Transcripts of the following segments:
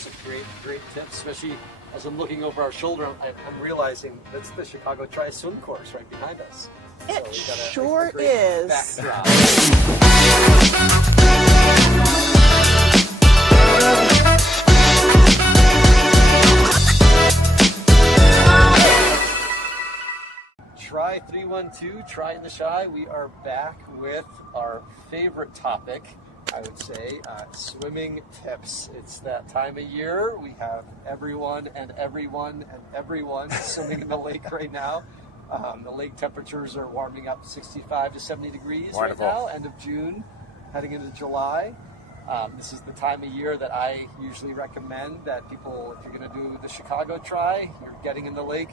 Awesome, great tips, especially as I'm looking over our shoulder, I'm realizing that's the Chicago Tri-Swim course right behind us. It So sure is. Backdrop. Try 312, Try in the Shy. We are back with our favorite topic, I would say, swimming tips. It's that time of year. We have everyone swimming in the lake right now. The lake temperatures are warming up 65 to 70 degrees Wonderful. right now, end of June, heading into July. This is the time of year that I usually recommend that people, if you're going to do the Chicago Tri, you're getting in the lake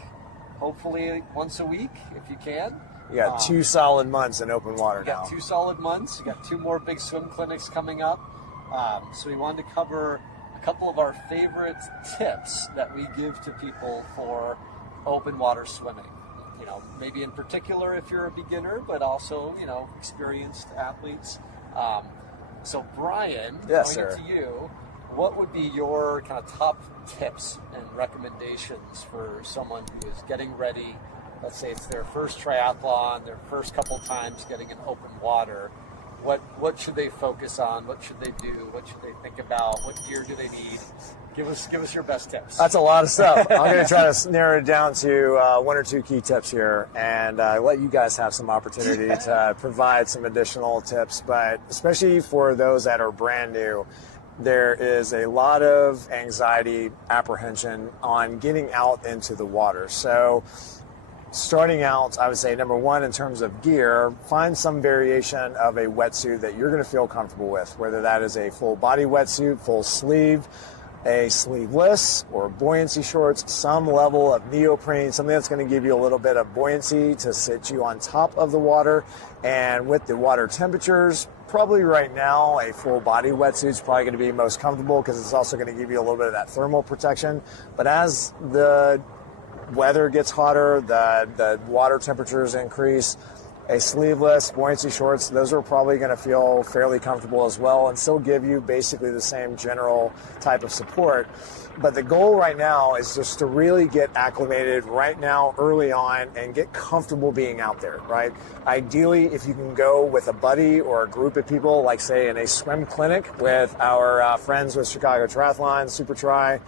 hopefully once a week if you can. You got 2 solid months in open water now. You got 2 solid months. You got 2 more big swim clinics coming up. So we wanted to cover a couple of our favorite tips that we give to people for open water swimming. You know, maybe in particular if you're a beginner, but also, you know, experienced athletes. So Brian, Yes, going sir. to you, what would be your kind of top tips and recommendations for someone who is getting ready? Let's say it's their first triathlon, their first couple times getting in open water. What should they focus on? What should they do? What should they think about? What gear do they need? Give us your best tips. That's a lot of stuff. I'm going to try to narrow it down to 1 or 2 key tips here, and let you guys have some opportunity to provide some additional tips. But especially for those that are brand new, there is a lot of anxiety, apprehension on getting out into the water. So starting out, I would say, number 1, in terms of gear, find some variation of a wetsuit that you're going to feel comfortable with, whether that is a full body wetsuit, full sleeve, a sleeveless, or buoyancy shorts, some level of neoprene, something that's going to give you a little bit of buoyancy to sit you on top of the water. And with the water temperatures, probably right now a full body wetsuit is probably going to be most comfortable because it's also going to give you a little bit of that thermal protection. But as the weather gets hotter, the water temperatures increase, a sleeveless, buoyancy shorts, those are probably going to feel fairly comfortable as well and still give you basically the same general type of support. But the goal right now is just to really get acclimated right now early on and get comfortable being out there, right? Ideally, if you can go with a buddy or a group of people, like say in a swim clinic with our friends with Chicago Triathlon, Super Tri,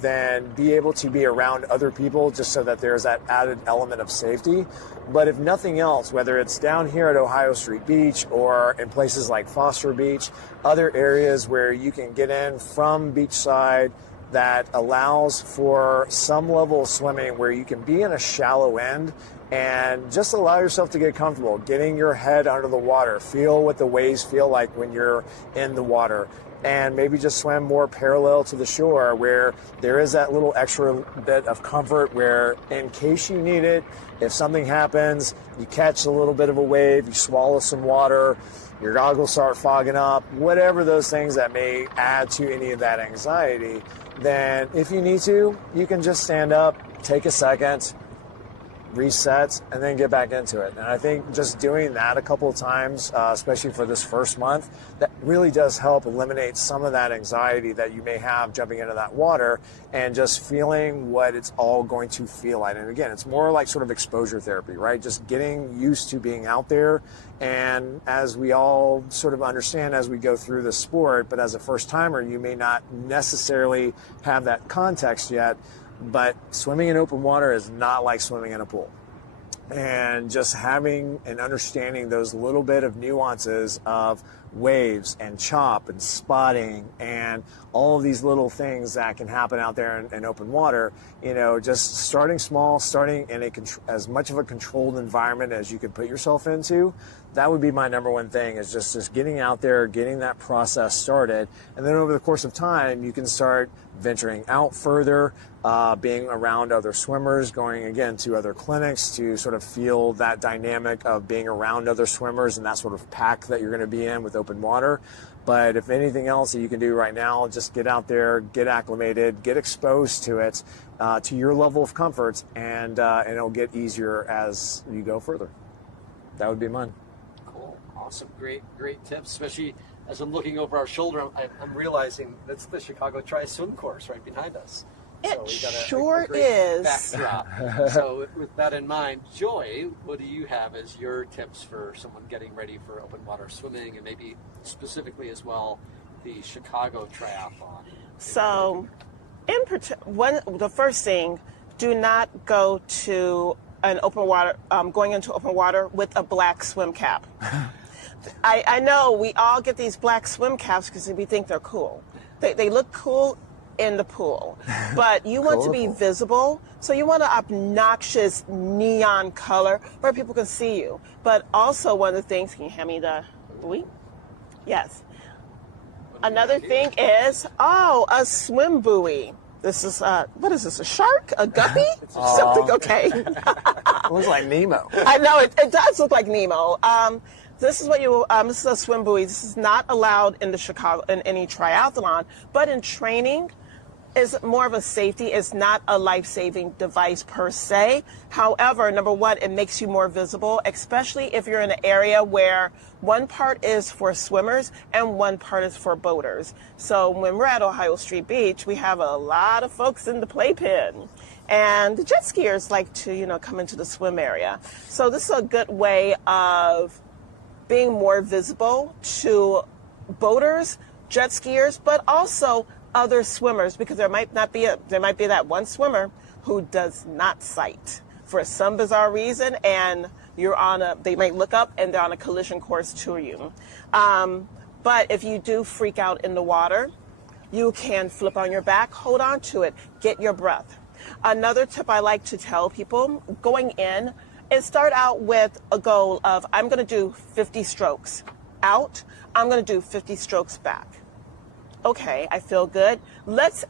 then be able to be around other people just so that there's that added element of safety. But if nothing else, whether it's down here at Ohio Street Beach or in places like Foster Beach, other areas where you can get in from beachside that allows for some level of swimming where you can be in a shallow end and just allow yourself to get comfortable, getting your head under the water, feel what the waves feel like when you're in the water. And maybe just swim more parallel to the shore where there is that little extra bit of comfort where in case you need it, if something happens, you catch a little bit of a wave, you swallow some water, your goggles start fogging up, whatever those things that may add to any of that anxiety, then if you need to, you can just stand up, take a second, reset, and then get back into it. And I think just doing that a couple of times, especially for this first month, that really does help eliminate some of that anxiety that you may have jumping into that water and just feeling what it's all going to feel like. And again, it's more like sort of exposure therapy, right? Just getting used to being out there. And as we all sort of understand as we go through the sport, but as a first timer, you may not necessarily have that context yet. But swimming in open water is not like swimming in a pool. And just having and understanding those little bit of nuances of waves and chop and spotting and all of these little things that can happen out there in open water, you know, just starting small, starting in as much of a controlled environment as you can put yourself into, that would be my number 1 thing, is just getting out there, getting that process started. And then over the course of time, you can start venturing out further, being around other swimmers, going again to other clinics to sort of feel that dynamic of being around other swimmers and that sort of pack that you're going to be in with open water. But if anything else that you can do right now, just get out there, get acclimated, get exposed to it, to your level of comfort, and it'll get easier as you go further. That would be mine. Cool. Awesome. Great tips, especially as I'm looking over our shoulder, I'm realizing that's the Chicago Tri Swim course right behind us. It We got sure great is. Backdrop. So with that in mind, Joy, what do you have as your tips for someone getting ready for open water swimming, and maybe specifically as well the Chicago Triathlon? So, the first thing, do not go to an open water, going into open water with a black swim cap. I know we all get these black swim caps because we think they're cool. They look cool in the pool, but you want to be visible, so you want an obnoxious neon color where people can see you. But also one of the things, can you hand me the buoy? Yes. Another thing is, a swim buoy. This is, what is this, a shark? A guppy? Something, okay. It looks like Nemo. I know, it does look like Nemo. This is what this is a swim buoy. This is not allowed in any triathlon, but in training, is more of a safety. It's not a life-saving device per se. However, number one, it makes you more visible, especially if you're in an area where one part is for swimmers and one part is for boaters. So when we're at Ohio Street Beach, we have a lot of folks in the playpen. And the jet skiers like to, come into the swim area. So this is a good way of being more visible to boaters, jet skiers, but also other swimmers, because there might be that one swimmer who does not sight for some bizarre reason, and they might look up and they're on a collision course to you. But if you do freak out in the water, you can flip on your back, hold on to it, get your breath. Another tip I like to tell people going in is start out with a goal of, I'm going to do 50 strokes out, I'm going to do 50 strokes back. Okay, I feel good. Let's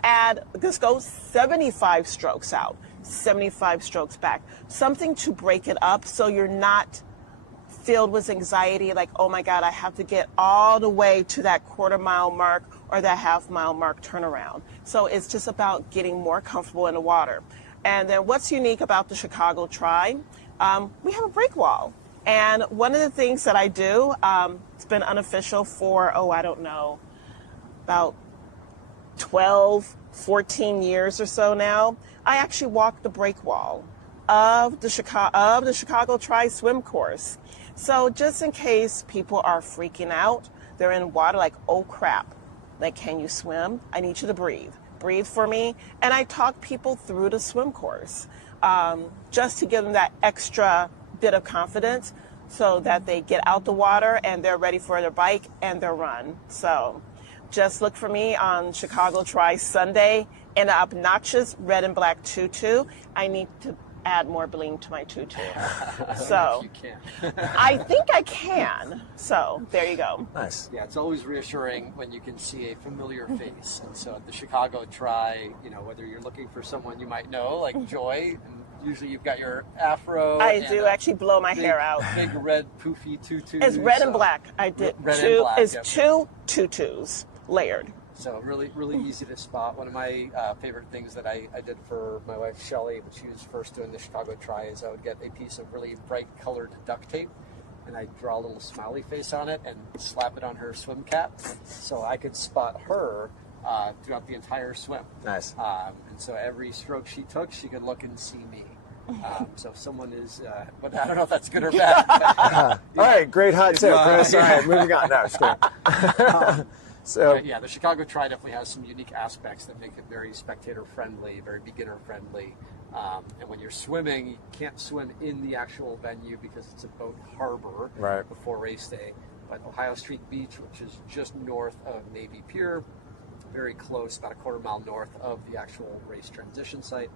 go 75 strokes out, 75 strokes back. Something to break it up so you're not filled with anxiety, like, oh my God, I have to get all the way to that quarter-mile mark or that half-mile mark turnaround. So it's just about getting more comfortable in the water. And then what's unique about the Chicago Tri, we have a break wall. And one of the things that I do, it's been unofficial for, about 12, 14 years or so now, I actually walk the break wall of the Chicago Tri swim course. So just in case people are freaking out, they're in water like, oh crap, like, can you swim? I need you to breathe. Breathe for me. And I talk people through the swim course just to give them that extra bit of confidence so that they get out the water and they're ready for their bike and their run. So just look for me on Chicago Tri Sunday in an obnoxious red and black tutu. I need to add more bling to my tutu. So you can. I think I can. So there you go. Nice. Yeah, it's always reassuring when you can see a familiar face. And so at the Chicago Tri, whether you're looking for someone you might know, like Joy, and usually you've got your afro. I do actually blow my hair out. Big red poofy tutu. It's red and black. I did red two. And black, it's yep. 2 tutus layered. So really, really easy to spot. One of my favorite things that I did for my wife Shelly when she was first doing the Chicago Tri is I would get a piece of really bright colored duct tape and I'd draw a little smiley face on it and slap it on her swim cap so I could spot her throughout the entire swim. Nice. And so every stroke she took, she could look and see me. So if someone is, but I don't know if that's good or bad. All right, great hot tip, Chris. All right, moving on. No, just kidding. So yeah, the Chicago Tri definitely has some unique aspects that make it very spectator friendly, very beginner friendly. And when you're swimming, you can't swim in the actual venue because it's a boat harbor before race day. But Ohio Street Beach, which is just north of Navy Pier, very close, about a quarter-mile north of the actual race transition site.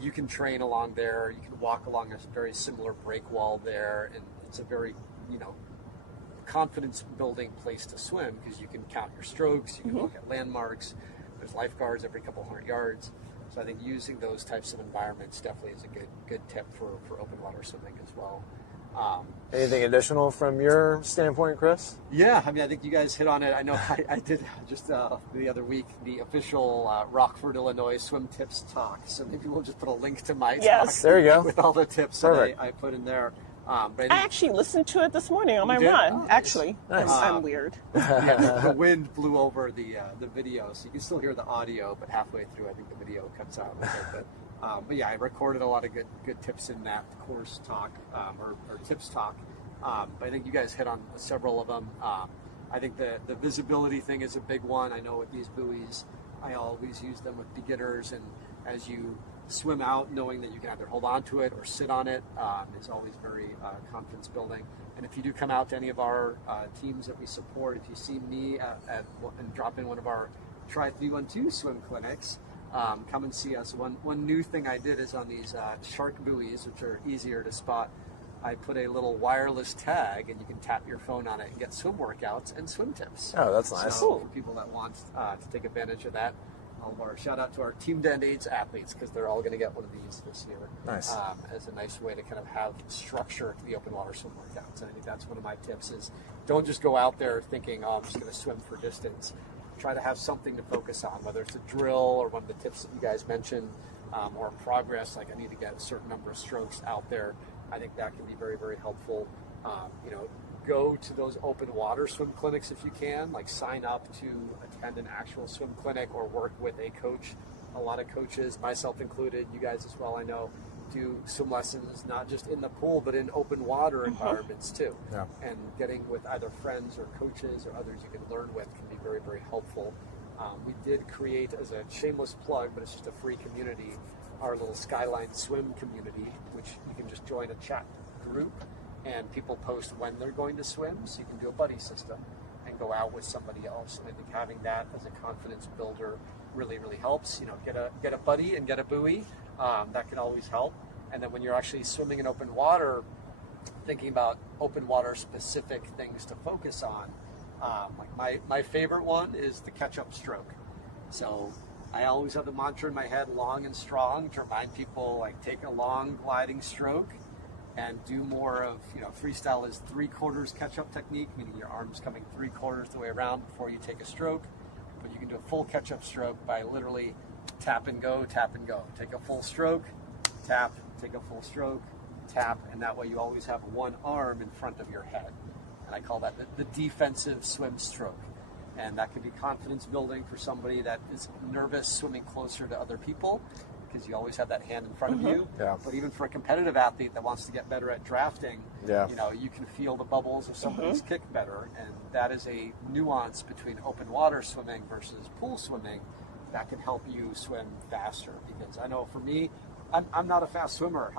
You can train along there. You can walk along a very similar break wall there, and it's a very, confidence-building place to swim because you can count your strokes, you can look at landmarks. There's lifeguards every couple hundred yards. So I think using those types of environments definitely is a good tip for open water swimming as well. anything additional from your standpoint, Chris? Yeah, I mean, I think you guys hit on it. I know I did just the other week the official Rockford, Illinois swim tips talk. So maybe we'll just put a link to my talk. There you go. With all the tips that I put in there. But I actually listened to it this morning on my did? run. Oh, nice. Actually, Nice. I'm weird. yeah, the wind blew over the video, so you can still hear the audio, but halfway through, I think the video cuts out a bit. But yeah, I recorded a lot of good tips in that course talk or tips talk. But I think you guys hit on several of them. I think the visibility thing is a big one. I know with these buoys, I always use them with beginners, and as you swim out, knowing that you can either hold on to it or sit on it is always very confidence building. And if you do come out to any of our teams that we support, if you see me and drop in one of our Try 312 swim clinics, come and see us. One new thing I did is on these shark buoys, which are easier to spot, I put a little wireless tag, and you can tap your phone on it and get swim workouts and swim tips. Oh, that's nice. So for people that want to take advantage of that, shout out to our Team Dent Aids athletes, because they're all going to get one of these this year. Nice. As a nice way to kind of have structure to the open water swim workouts. And I think that's one of my tips is don't just go out there thinking, oh, I'm just going to swim for distance. Try to have something to focus on, whether it's a drill or one of the tips that you guys mentioned, or progress, like I need to get a certain number of strokes out there. I think that can be very, very helpful. Go to those open water swim clinics if you can, like sign up to attend an actual swim clinic or work with a coach. A lot of coaches, myself included, you guys as well, I know, do swim lessons, not just in the pool, but in open water environments too. Yeah. And getting with either friends or coaches or others you can learn with can be very, very helpful. We did create, as a shameless plug, but it's just a free community, our little Skyline Swim community, which you can just join a chat group, and people post when they're going to swim, so you can do a buddy system and go out with somebody else. And I think having that as a confidence builder really, really helps. Get a buddy and get a buoy. That can always help. And then when you're actually swimming in open water, thinking about open water specific things to focus on. Like my favorite one is the catch-up stroke. So I always have the mantra in my head, long and strong, to remind people, like, take a long gliding stroke and do more of, freestyle is 3/4 catch-up technique, meaning your arm's coming 3/4 the way around before you take a stroke. But you can do a full catch-up stroke by literally tap and go, tap and go. Take a full stroke, tap, take a full stroke, tap, and that way you always have one arm in front of your head. And I call that the defensive swim stroke. And that can be confidence building for somebody that is nervous swimming closer to other people, because you always have that hand in front of you. Yeah. But even for a competitive athlete that wants to get better at drafting, Yeah. you can feel the bubbles of somebody's kick better. And that is a nuance between open water swimming versus pool swimming that can help you swim faster. Because I know for me, I'm not a fast swimmer.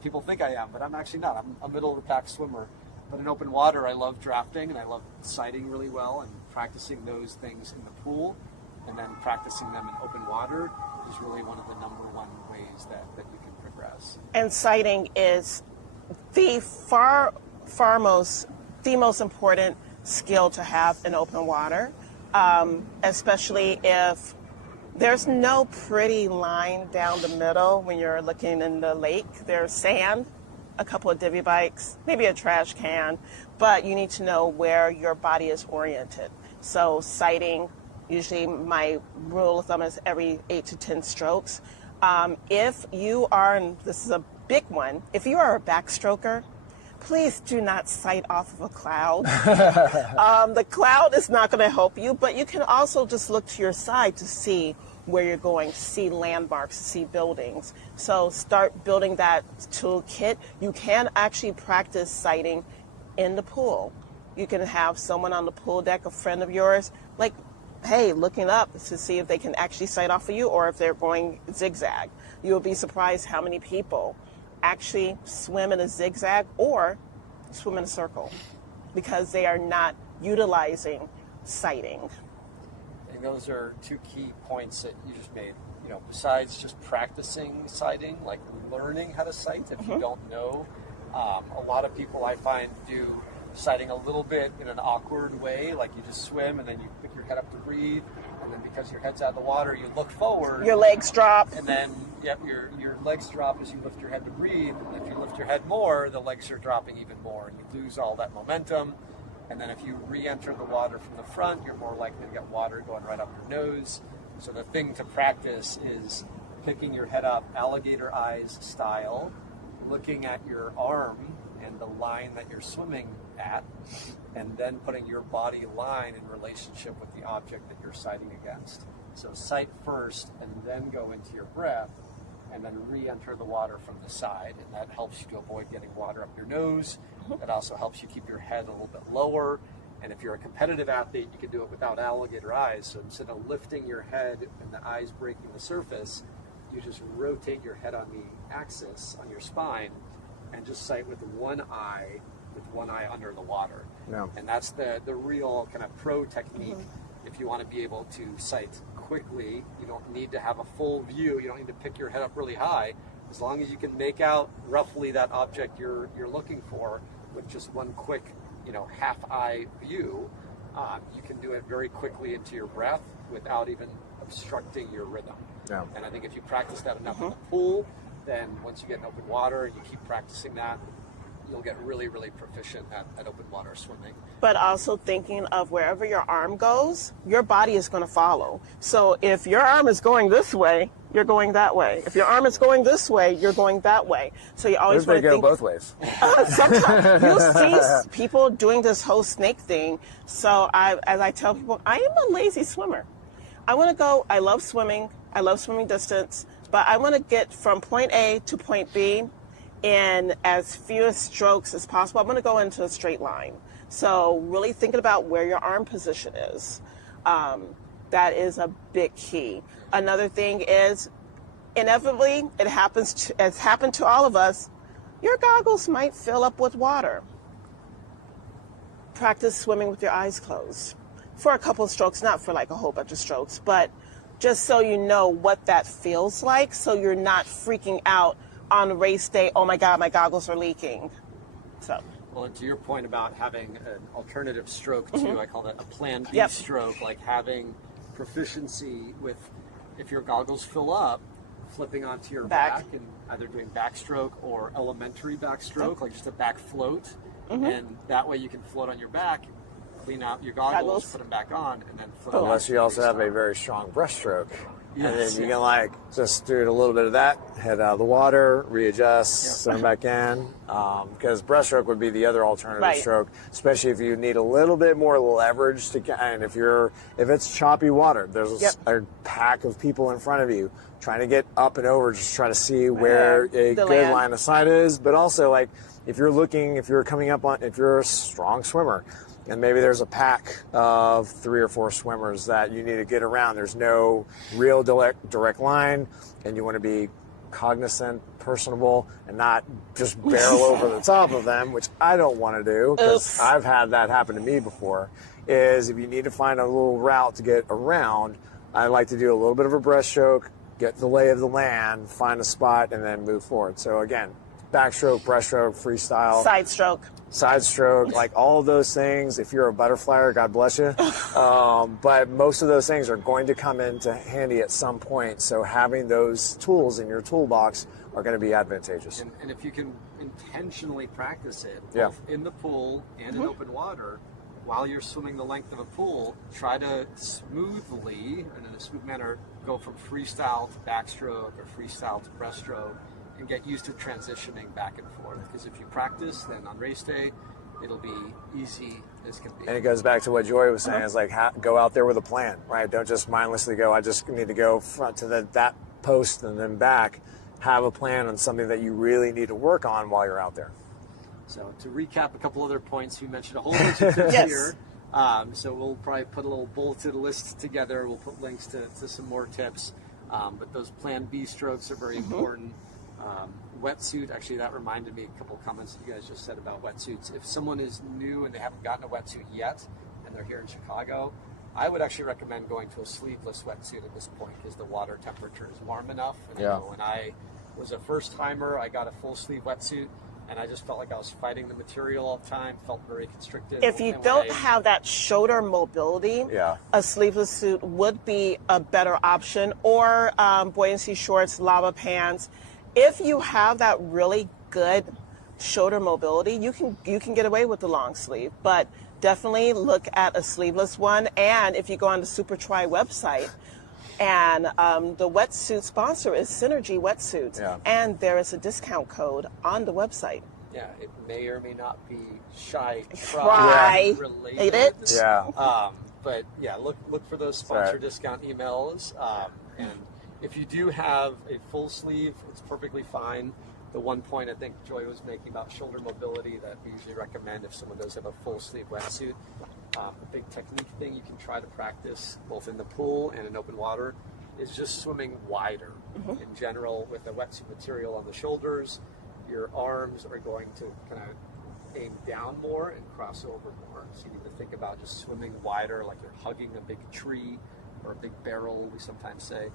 People think I am, but I'm actually not. I'm a middle of the pack swimmer. But in open water, I love drafting, and I love sighting really well, and practicing those things in the pool, and then practicing them in open water is really one of the number one ways that you can progress. And sighting is the most important skill to have in open water, especially if there's no pretty line down the middle when you're looking in the lake. There's sand, a couple of divvy bikes, maybe a trash can, but you need to know where your body is oriented. So sighting, usually my rule of thumb is every 8 to 10 strokes. If you are, and this is a big one, if you are a backstroker, please do not sight off of a cloud. The cloud is not going to help you, but you can also just look to your side to see where you're going, see landmarks, see buildings. So start building that toolkit. You can actually practice sighting in the pool. You can have someone on the pool deck, a friend of yours, like, hey, looking up to see if they can actually sight off of you or if they're going zigzag. You'll be surprised how many people actually swim in a zigzag or swim in a circle because they are not utilizing sighting. And those are two key points that you just made. Besides just practicing sighting, like learning how to sight if you don't know. A lot of people I find do sighting a little bit in an awkward way, like you just swim and then you pick your head up to breathe, and then because your head's out of the water, you look forward. Your legs drop. And then, your legs drop as you lift your head to breathe. And if you lift your head more, the legs are dropping even more, and you lose all that momentum. And then if you re-enter the water from the front, you're more likely to get water going right up your nose. So the thing to practice is picking your head up, alligator eyes style, looking at your arm and the line that you're swimming at, and then putting your body line in relationship with the object that you're sighting against. So sight first and then go into your breath and then re-enter the water from the side, and that helps you to avoid getting water up your nose. That also helps you keep your head a little bit lower. And if you're a competitive athlete, you can do it without alligator eyes. So instead of lifting your head and the eyes breaking the surface, you just rotate your head on the axis on your spine and just sight with one eye under the water. Yeah. And that's the real kind of pro technique. If you want to be able to sight quickly, you don't need to have a full view. You don't need to pick your head up really high. As long as you can make out roughly that object you're looking for with just one quick, half eye view, you can do it very quickly into your breath without even obstructing your rhythm. Yeah. And I think if you practice that enough in the pool, then once you get in open water and you keep practicing that, you'll get really, really proficient at open water swimming. But also thinking of wherever your arm goes, your body is going to follow. So if your arm is going this way, you're going that way. If your arm is going this way, you're going that way. So you always want to think both ways. Sometimes you see people doing this whole snake thing. So as I tell people, I am a lazy swimmer. I want to go. I love swimming. I love swimming distance, but I want to get from point A to point B in as few strokes as possible. I'm going to go into a straight line. So really thinking about where your arm position is. That is a big key. Another thing is, inevitably, it's happened to all of us, your goggles might fill up with water. Practice swimming with your eyes closed for a couple of strokes, not for like a whole bunch of strokes, but just so you know what that feels like, so you're not freaking out on race day, oh my God, my goggles are leaking. So. Well, and to your point about having an alternative stroke too, I call that a plan B stroke, like having proficiency with, if your goggles fill up, flipping onto your back and either doing backstroke or elementary backstroke, like just a back float, and that way you can float on your back, clean out your goggles, put them back on, and then float. Unless you also have a very strong breaststroke. Yes, and then you can just do a little bit of that, head out of the water, readjust, send back in. Because breaststroke would be the other alternative stroke, especially if you need a little bit more leverage to get. And if it's choppy water, there's a pack of people in front of you trying to get up and over, just try to see where a good line of sight is. But also, if you're a strong swimmer, and maybe there's a pack of 3 or 4 swimmers that you need to get around. There's no real direct line, and you want to be cognizant, personable, and not just barrel over the top of them, which I don't want to do, because I've had that happen to me before, is if you need to find a little route to get around, I like to do a little bit of a breaststroke, get the lay of the land, find a spot, and then move forward. So again, backstroke, breaststroke, freestyle. Side stroke, like all of those things. If you're a butterflyer, God bless you. But most of those things are going to come into handy at some point. So having those tools in your toolbox are going to be advantageous. And if you can intentionally practice it, both in the pool and in open water, while you're swimming the length of a pool, try to smoothly, and in a smooth manner, go from freestyle to backstroke or freestyle to breaststroke, and get used to transitioning back and forth. Because if you practice, then on race day, it'll be easy as can be. And it goes back to what Joy was saying, is go out there with a plan, right? Don't just mindlessly go, I just need to go front to that post and then back. Have a plan on something that you really need to work on while you're out there. So to recap a couple other points, we mentioned a whole bunch of tips here. So we'll probably put a little bulleted list together. We'll put links to some more tips. But those plan B strokes are very important. Wetsuit, actually that reminded me a couple of comments that you guys just said about wetsuits. If someone is new and they haven't gotten a wetsuit yet and they're here in Chicago, I would actually recommend going to a sleeveless wetsuit at this point because the water temperature is warm enough. And I know when I was a first timer, I got a full sleeve wetsuit and I just felt like I was fighting the material all the time, felt very constricted. If you don't have that shoulder mobility, a sleeveless suit would be a better option, or buoyancy shorts, lava pants. If you have that really good shoulder mobility, you can get away with the long sleeve, but definitely look at a sleeveless one. And if you go on the Super Tri website, and the wetsuit sponsor is Synergy Wetsuits, and there is a discount code on the website. Yeah, it may or may not be shy Try related. Yeah. But yeah, look for those sponsor Right. discount emails. And if you do have a full sleeve, it's perfectly fine. The one point I think Joy was making about shoulder mobility that we usually recommend if someone does have a full sleeve wetsuit. A big technique thing you can try to practice both in the pool and in open water is just swimming wider. In general, with the wetsuit material on the shoulders, your arms are going to kind of aim down more and cross over more. So you need to think about just swimming wider, like you're hugging a big tree or a big barrel, we sometimes say.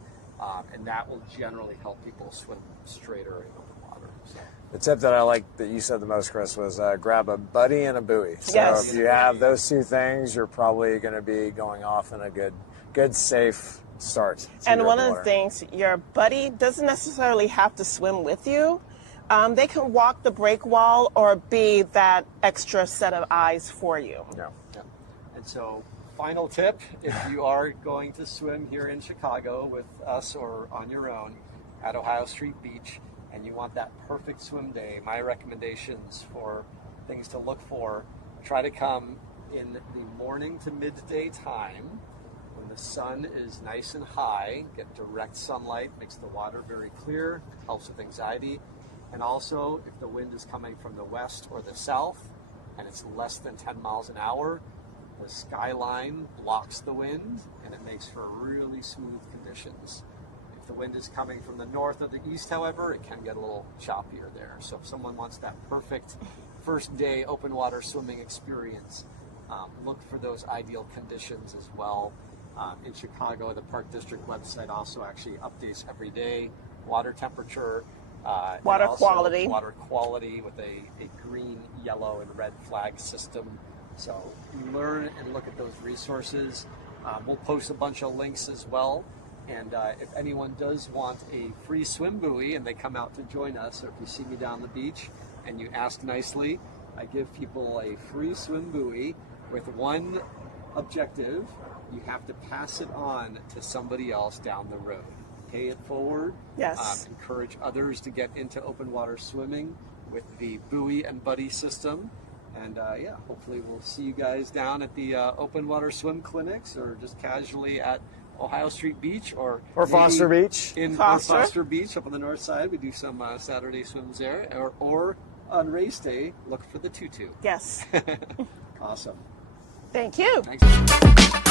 And that will generally help people swim straighter in open water. So. The tip that I like that you said the most, Chris, was grab a buddy and a buoy. So Yes. if you have those two things, you're probably going to be going off in a good, safe start. to And your one open of the water. things, your buddy doesn't necessarily have to swim with you. They can walk the break wall or be that extra set of eyes for you. Yeah. Yeah. And so, final tip, if you are going to swim here in Chicago with us or on your own at Ohio Street Beach, and you want that perfect swim day, my recommendations for things to look for, try to come in the morning to midday time when the sun is nice and high, get direct sunlight, makes the water very clear, helps with anxiety. And also, if the wind is coming from the west or the south, and it's less than 10 miles an hour, the skyline blocks the wind, and it makes for really smooth conditions. If the wind is coming from the north or the east, however, it can get a little choppier there. So if someone wants that perfect first day open water swimming experience, look for those ideal conditions as well. In Chicago, the Park District website also actually updates every day water temperature, Water and also quality. water quality with a green, yellow, and red flag system. So you learn and look at those resources. We'll post a bunch of links as well. And if anyone does want a free swim buoy and they come out to join us, or if you see me down the beach and you ask nicely, I give people a free swim buoy with one objective. You have to pass it on to somebody else down the road. Pay it forward. Yes. Encourage others to get into open water swimming with the buoy and buddy system. And yeah, hopefully we'll see you guys down at the open water swim clinics or just casually at Ohio Street Beach or Foster Beach. in Foster Beach up on the north side. We do some Saturday swims there, or on race day, look for the tutu. Yes. Awesome. Thank you. Thanks.